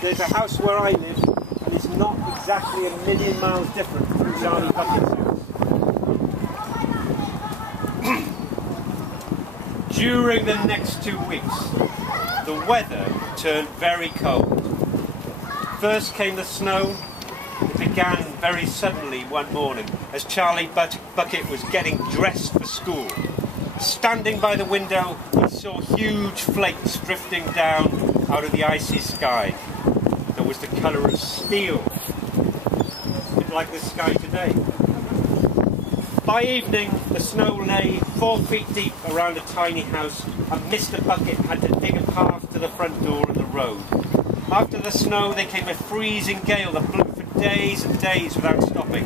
there's a house where I live, and it's not exactly a million miles different from Charlie Bucket's house. During the next 2 weeks, the weather turned very cold. First came the snow. It began very suddenly one morning as Charlie Bucket was getting dressed for school. Standing by the window, he saw huge flakes drifting down out of the icy sky. That was the colour of steel, a bit like the sky today. By evening, the snow lay 4 feet deep around a tiny house, and Mr. Bucket had to dig a path to the front door and the road. After the snow, there came a freezing gale that blew for days and days without stopping.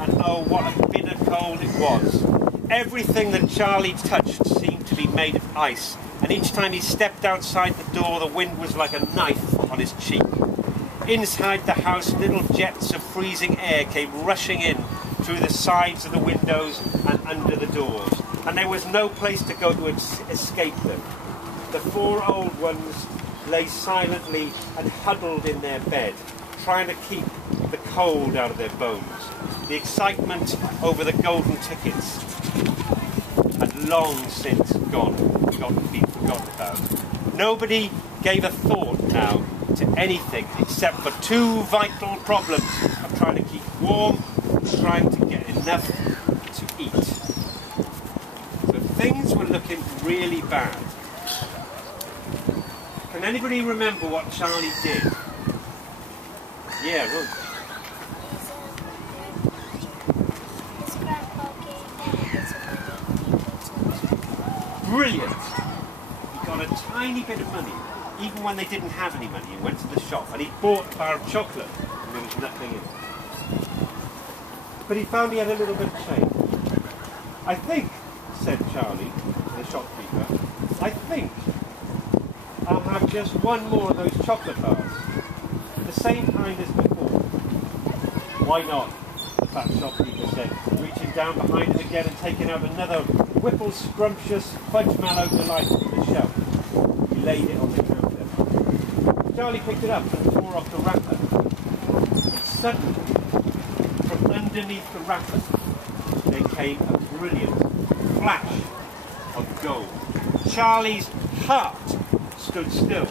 And oh, what a bitter cold it was. Everything that Charlie touched seemed to be made of ice, and each time he stepped outside the door, the wind was like a knife on his cheek. Inside the house, little jets of freezing air came rushing in through the sides of the windows and under the doors, and there was no place to go to escape them. The 4 old ones lay silently and huddled in their bed, trying to keep the cold out of their bones. The excitement over the golden tickets had long since been forgotten about. Nobody gave a thought now to anything except for 2 vital problems of trying to keep warm and trying to get enough to eat. So things were looking really bad. Can anybody remember what Charlie did? Yeah, Rose. Brilliant! He got a tiny bit of money, even when they didn't have any money, and went to the shop and he bought a bar of chocolate and there was nothing in it. But he found he had a little bit of change. I think, said Charlie to the shopkeeper, I think I'll have just 1 more of those chocolate bars, the same kind as before. Why not? The fat shopkeeper said, reaching down behind him again and taking out another Whipple Scrumptious Fudge Mallow Delight from the shelf. He laid it on the counter. Charlie picked it up and tore off the wrapper. And suddenly, from underneath the wrapper, there came a brilliant flash of gold. Charlie's heart stood still.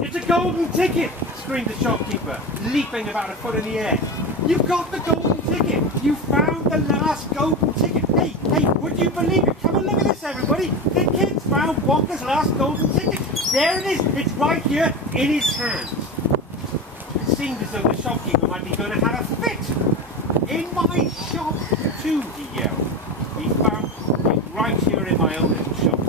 It's a golden ticket! Screamed the shopkeeper, leaping about a foot in the air. You've got the golden ticket! You found the last golden ticket! Hey, would you believe it? Come and look at this, everybody! The kid's found Wonka's last golden ticket! There it is! It's right here in his hand! It seemed as though the shopkeeper might be going to have a fit! In my shop, too, he yelled. He found it right here in my own little shop.